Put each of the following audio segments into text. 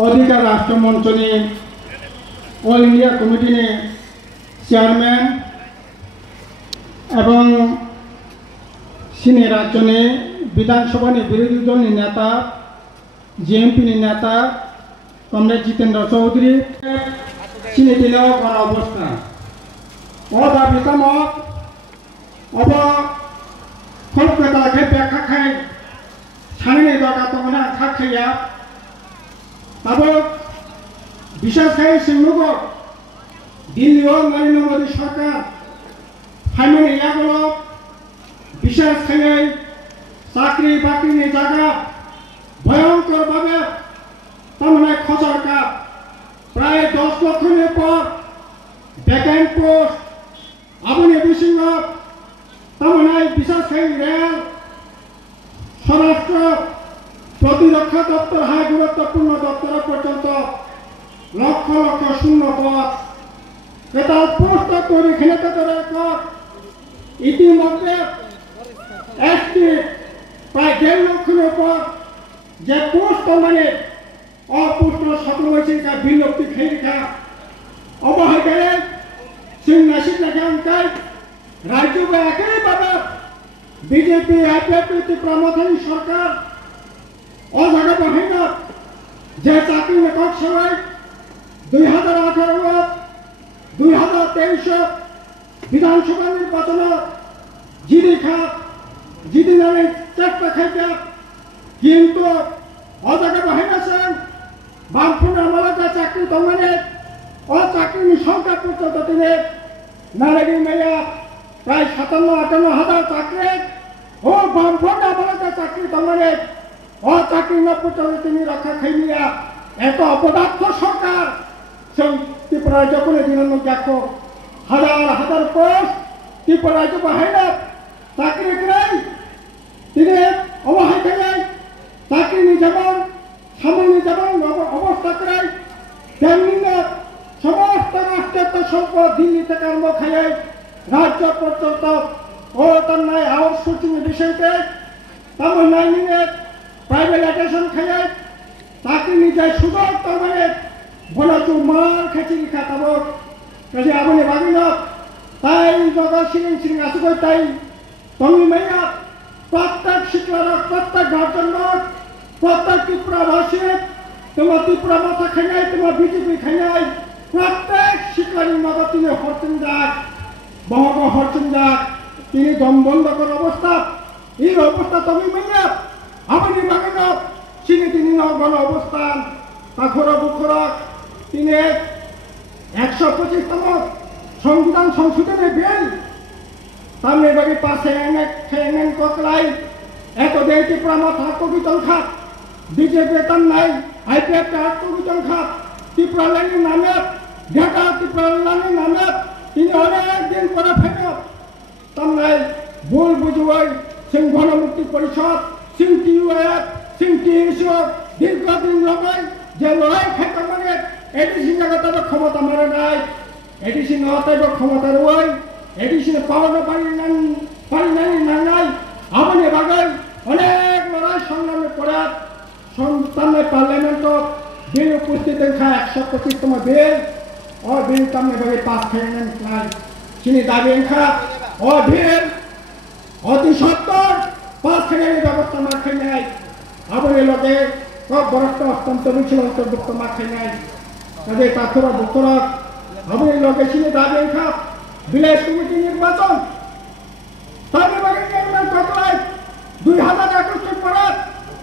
अधिकार राष्ट्र मंच ने ऑल इंडिया कमिटी ने चेयरमैन एवं सिने राज्य ने विधानसभा ने विरोधी दल नेता जेएमपी नेता कमरेड जितेंद्र चौधरी सिने दिन गण अवस्था अदाबितमक अब कलकता के व्याख्या खाई सामने दरकार तो मना खाखिया तब विशेष खाई सिंहनगर दिल्ली और नरेंद्र मोदी सरकार फाइमाने यागलो विशेष खाई चाकरी बाकरी ने जागा भयंकर भावे तमने खचर का प्राय 10 लाख ने पर वैकेंट पोस्ट अपने विषय तमने विशेष खाई रेल स्वराष्ट्र प्रतिरक्षा दफ्तर हाई गुरुत्वपूर्ण दफ्तर पर्यंत लक्ष लक्ष शून्य पद এটা পোস্ট তৈরি খেলতে ধরে ইতিমধ্যে একটি প্রায় 1.5 লক্ষের উপর যে পোস্ট মানে অপুষ্ট সকল হয়েছে তা বিলুপ্তি খেয়ে অবহেলে সিংহাসী লাগানকাই রাজ্য একেবারে বিজেপি আইপিএফটি প্রমোদনী সরকার অজাগা বাহিনী যে চাকরি রেকর্ড সবাই 2018 2023 विधानसभा निर्वाचन जिदी नामे चेष्टा खाइया किन्तु अजागा बाहिनी बामफ्रंट आमलाय चाकरी दंगाने चाकरिनि संख्या पर्यन्त दिने नारेगी मैया प्राय 57-58 हाजार चाकरी और बामफ्रंट आमलाय चाकरी दंगाने चाकरी न पर्यन्त दिने रक्षा खाइया एत अपदार्थ सरकार त्रिपुरा राज्य को दिनानो देखो हजार हजार पोस्ट त्रिपुरा राज्य बाहिनी चाकरी कराई তিনি অবহেলায় চাকরি যেমন সামনে যেমন অবস্থা করাই তেমনি সমস্ত রাষ্ট্রের সম্পদ দিল্লি থেকে আরম্ভ খাই রাজ্য পর্যন্ত ও তার নাই আউটসোর্সিং বিষয়তে তেমন নাই নিয়ে প্রাইভেটাইজেশন খাই চাকরি নিজে সুযোগ মানে বলাচু মার খেচি খাতাব কাজে আপনি ভাবিল তাই জগৎ সিং আসবে তাই তুমি মাইয়া प्रत्येक शिक्षक प्रत्येक गार्जियन प्रत्येक त्रिपुरावासी तुम्हार त्रिपुरा माथा खाई तुम्हार बीजेपी खाई प्रत्येक शिक्षारी मदद तीन हरचन जाक बहग हरचन जाक तीन दम बंद कर अवस्था ये अवस्था तुम्हें मैया अपनी बागन चिनी तीन गण अवस्थान ताखर बुखर तीन 125तम संविधान संशोधन बिल सामने बड़ी पास है कोकलाई एत देती प्रमाद हाथों तंखा बीजेपी तन नाई आईपीएफ के हाथों की तंखा त्रिपुरा लानी नामे ढाका त्रिपुरा लानी नामे तीन अनेक दिन पर फेंको तन नाई बोल बुझुआई सिंह गण मुक्ति परिषद सिंह टीयूएफ सिंह टीएसओ दीर्घ दिन लगाई जे लड़ाई खेता मारे एडीसी जगत क्षमता मारे नाई एडीसी नौते क्षमता रुआई एडिशन पावर पारी नाई अपने बागल अनेक लड़ाई संग्राम पड़ा संस्थान पार्लियामेंट बिल उपस्थित देखा 125तम बिल और बिल तमने बगे पास खाई चिनी दाबी और बिल अति सत्तर पास खाई व्यवस्था मार खाई अपने लोगे कब बरस्ट अत्यंत रुचि अंतर्भुक्त मार खाई कदे ताथुर बुखर अपने लोगे चिनी दाबी विलेज कमिटी निर्वाचन कोकलाई 2021 पर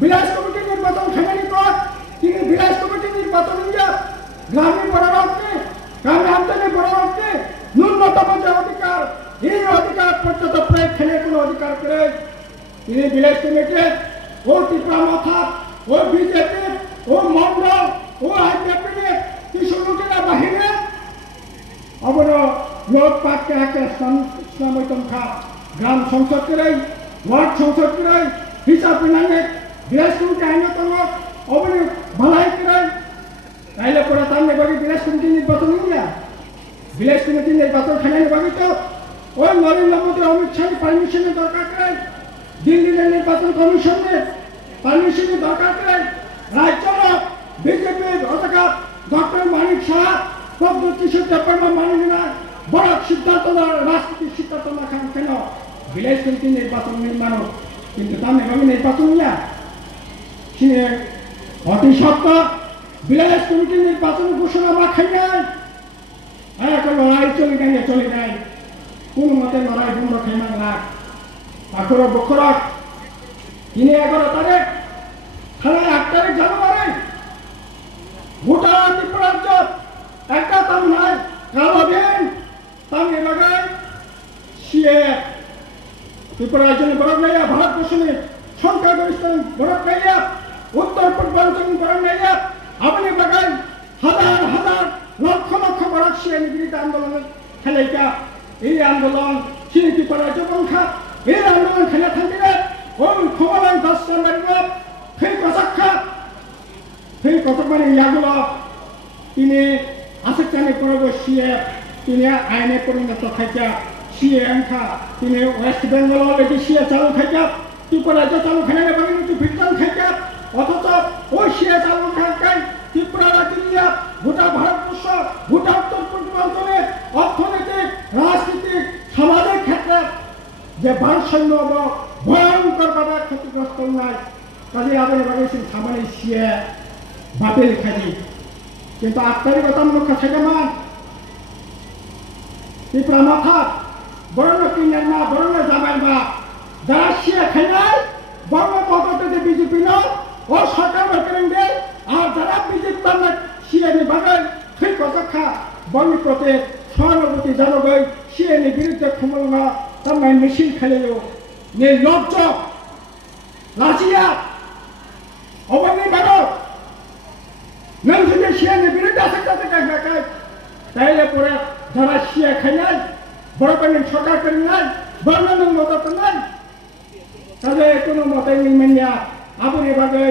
विलेज कमिटी निर्वाचन खेलानी तीन विलेज कमिटी निर्वाचन ग्रामीण बड़ाके ग्रामीण बड़ाके न्यूनतम जो अधिकार ये अधिकार पर्यंत प्राय खेले को अधिकार करे तीन विलेज कमिटी वो त्रिपुरा माथा वो बीजेपी वो मंडल वो आईपीएफ किशोर बाहिनी अब लोकपाल के समय तंखा ग्राम संसद कराई वार्ड संसद कराई हिसाब बनाने विलेज कमिटी आने तंग अपने भलाई कराई ताइले पड़ा तामने बाकी विलेज कमिटी निर्वाचन नहीं विलेज कमिटी निर्वाचन खाने बाकी तो और नरेंद्र मोदी अमित शाह परमिशन दरकार कराई दिल्ली निर्वाचन कमिशन ने परमिशन दरकार कराई राज्य बीजेपी ডক্টর মানিক সাহা পদ্মকিশোর দেববর্মা মানিক না বড় সিদ্ধান্ত রাজনীতির সিদ্ধান্ত না খান কেন বিলাস কমিটি নির্বাচন নির্মাণ কিন্তু তার এভাবে নির্বাচন না অতি সত্ত্ব বিলাস কমিটি নির্বাচন ঘোষণা মাখাই নাই এখন লড়াই চলে নাই কোন মতে লড়াই বন্ধ খাই না তারপরে বখরক 11 তারিখ থানায় 8 তারিখ জানুয়ারি গোটা ত্রিপুরাজ্য একটা তাম নাই কালো দিন তাম এলাকায় সিএ ত্রিপুরা রাজ্যের বড় নাইয়া ভারতবর্ষের সংখ্যাগরিষ্ঠ বড় নাইয়া উত্তর পূর্বাঞ্চল বড় নাইয়া আপনি বাগান হাজার হাজার লক্ষ লক্ষ বড় সিএ নিগৃহীত আন্দোলনের খেলাইকা এই আন্দোলন সিএ ত্রিপুরা রাজ্য পন্থা এই আন্দোলন খেলে থাকলে ওই ক্ষমতায় 10 নম্বর সেই কথাক্ষা সেই কথা মানে ইয়াগুলো তিনি আশেকানি পড়ব সিএ তিনি আইনে পরিণত খাইকা সিএ আনখা তিনি ওয়েস্ট বেঙ্গল অলরেডি সিএ চালু খাইকা ত্রিপুরা রাজ্য চালু খাইলে বাকি কিন্তু বিজ্ঞান খাইকা অথচ ওই সিএ চালু খাইকাই ত্রিপুরা রাজ্য নিয়ে গোটা ভারতবর্ষ গোটা উত্তর পূর্বাঞ্চলে অর্থনৈতিক রাজনৈতিক সামাজিক ক্ষেত্রে যে ভারসাম্য ভয়ঙ্করভাবে ক্ষতিগ্রস্ত নাই কাজে আবার বাগেছেন সামান্য সিএ বাতিল খাই কিন্তু 8 তারিখ তামুক থেকে মান ত্রিপুরা মাথা বড় কিনার না বড় যাবেন বা যারা সিএ খাই নাই বড় পদতে বিজেপি না ও সরকার করেন দেয় আর যারা বিজেপি তার সিএ নি বাগান সেই কথা খা বর্ণ প্রতি সহানুভূতি জানাবে সিএ নি বিরুদ্ধে ক্ষমল না তার মেশিন খেলেও নির্লজ্জ রাশিয়া অবনী বাড়ো নন্দীদের সিএ নি বিরুদ্ধে আসে দেখায় তাইলে পরে যারা সিএ খাই নাই বড় করেন সরকার করেন নাই বর্ণন মত নাই তাহলে কোনো মতে নিমেনিয়া আপনি বাগে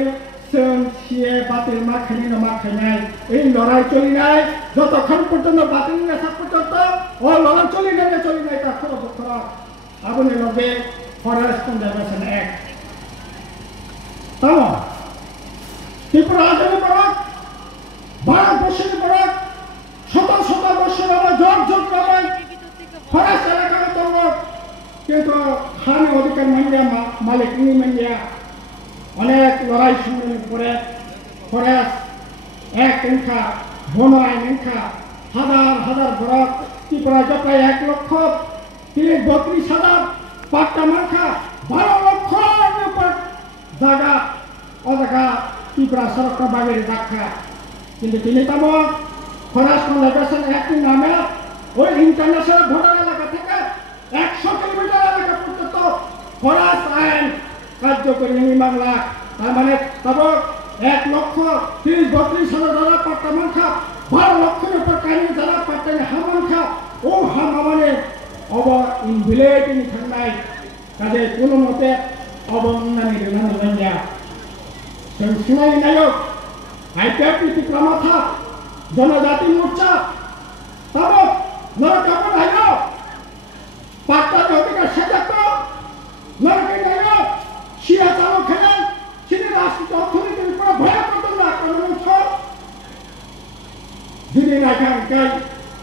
সিএ বাতিল মাখানি না মাখাই নাই এই লড়াই চলি নাই যতক্ষণ পর্যন্ত বাতিল না থাক পর্যন্ত ও লড়াই চলি নাই তার খরচ বছর আপনি লগে ফরেস্ট কনজারভেশন অ্যাক্ট তাও ত্রিপুরা রাজ্যের পড়ক ভারতবর্ষের পড়ক শত শত বছর আমরা জোর করে ফরেস্ট এলাকার তঙ্গ কিন্তু খানে অধিকার মাইন্ডিয়া মালিক নি মাইন্ডিয়া অনেক লড়াই সংগ্রামের পরে ফরেস্ট এক সংখ্যা বন আইন সংখ্যা হাজার হাজার বরফ ত্রিপুরা প্রায় 1,32,000 পাট্টা মার্খা 12 লক্ষ জায়গা অজায়গা ত্রিপুরা সরকার বাগের দেখা কিন্তু তিনি তাম ফরেস্ট কনজারভেশন অ্যাক্ট নামে ওই ইন্টারন্যাশনাল বর্ডার এলাকা থেকে 100 কিলোমিটার এলাকা পর্যন্ত ফরেস্ট আইন কার্যকরী বাংলা তার মানে তব 1,30,32,000 যারা পাট্টা মার্খা 12 লক্ষের উপর কাহিনী যারা পাট্টা হামানখা ও হামানে অব ইনভিলেট ইন থাকনাই কাজে কোনো মতে অবন্যানি রেমানো লঞ্জা শুনাই নায়ক আইপিএফ ত্রিপুরা মাথা জনজাতি মোর্চা তব নরকাপন আয়ো পাট্টা অধিকার সেজাত নরকে নায়ক সিয়া চালু খেলেন তিনি রাষ্ট্রীয় অর্থনীতির উপর ভয়াবহ আক্রমণ যদি রাখানকাই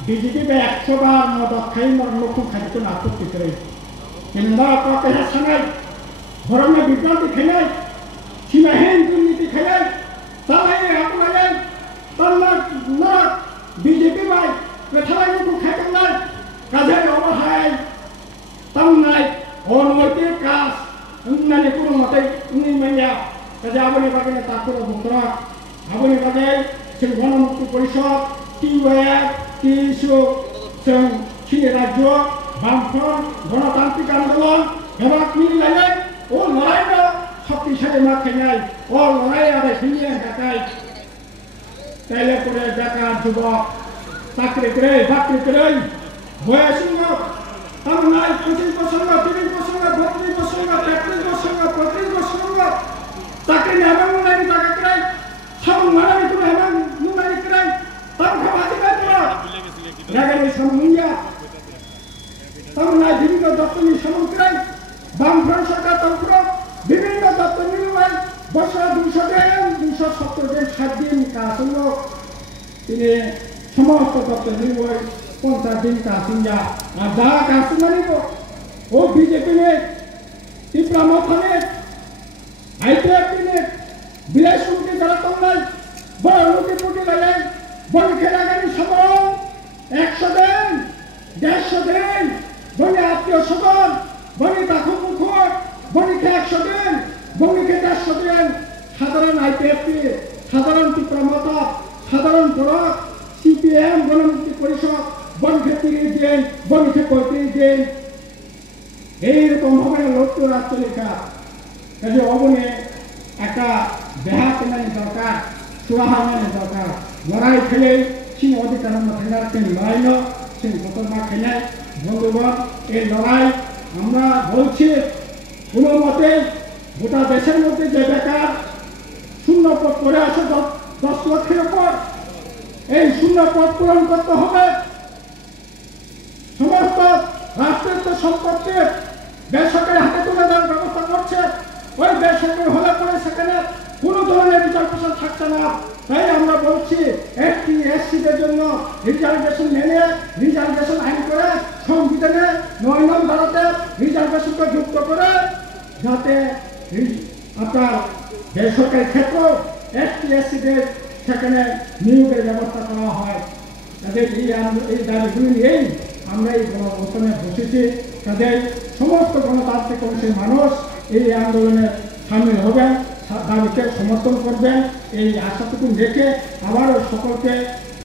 বিজেপি 100 বার মদত খাই লক্ষ্য খাদ্য আপত্তি করে কিন্তু প্রকাশ সানাই ধর্মের বিভ্রান্তি খেলে সীমাহীন দুর্নীতি খেলে তাই আপনাদের তার বিজেপি ভাই পেছালাই লক্ষ্য খাইতেন নাই কাজের অবহায় তাম নাই অনৈতিক কাজ উন্নয়নে কোনো মতে নির্মাইয়া কাজে আবনি বাগে তারপরে বকরা আবনি বাগে সেই গণমুক্তি পরিষদ টিওয়ার টিসু সিনে রাজ্য বামফ্রন্ট গণতান্ত্রিক আন্দোলন এবং মিলাই ও লড়াই শক্তিশালী মাঠে নাই ও লড়াই আরে ফিরিয়ে দেখায় তাইলে করে বেকার যুবক চাকরি করে বয়স তার নাই 25 বছর 30 বছর 32 বছর 33 বছর 35 বছর চাকরি নেবেন নাই টাকা করে সব মারামি তুমি হেবেন নুনাই করে তার খাবাজি করে লাগাই সমুইয়া তার নাই বিভিন্ন দপ্তরি সমুদ্রে বামফ্রন্ট সরকার তন্ত্র বিভিন্ন দপ্তর নির্মাণ বছর 200 দিন 270 দিন 7 দিন কাজ হলো তিনি সমস্ত তত্ত্ব নির্ভর 50 দিন কাসিঞ্জা আর যা কাসিমানিব ও বিজেপি ने ত্রিপুরা মথানে আইপিএফ ने বিলাই সুমতি যারা তন্নাই বড় লুটি পুটি লাগে বড় খেলাগানি সাধারণ 100 দিন 150 দিন বনি আত্মীয় স্বজন বনি তাকু মুখর বনিকে 100 দিন বনিকে 150 দিন সাধারণ আইপিএফ সাধারণ ত্রিপুরা মথা সাধারণ পড়ক সিপিএম গণমুক্তি পরিষদ বনিকে 30 দিন বনিকে 35 দিন এইরকম ভাবে লক্ষ্য রাষ্ট্রলিকা কাজে অবনে একটা দেহাত মানে দরকার সুরাহা মানে দরকার লড়াই খেলে চীন অধিকার থাকার সেই লড়াই সেই ঘটনা খেলে বন্ধুগণ এই লড়াই আমরা বলছি কোনো মতে গোটা দেশের মধ্যে যে বেকার শূন্য পদ করে আছে 10 লক্ষের উপর এই শূন্য পদ পূরণ করতে হবে সমস্ত রাষ্ট্রের তো সম্পত্তির বেসরকারি হাতে তুলে দেওয়ার ব্যবস্থা করছে ওই বেসরকারি হলে পরে সেখানে কোনো ধরনের রিজার্ভেশন থাকছে না তাই আমরা বলছি এসটি এসসিদের জন্য রিজার্ভেশন মেনে রিজার্ভেশন আইন করে সংবিধানে 9 নং ধারাতে রিজার্ভেশনকে যুক্ত করে যাতে আপনার বেসরকারি ক্ষেত্র এসটি এসসিদের সেখানে নিয়োগের ব্যবস্থা করা হয় তাদের এই দাবিগুলি নিয়েই আমরা এই গণঅভ্যুত্থানে বসেছি তাদের সমস্ত গণতান্ত্রিক অংশের মানুষ এই আন্দোলনে সামিল হবেন দাবিকে সমর্থন করবেন এই আশাটুকু রেখে আবারও সকলকে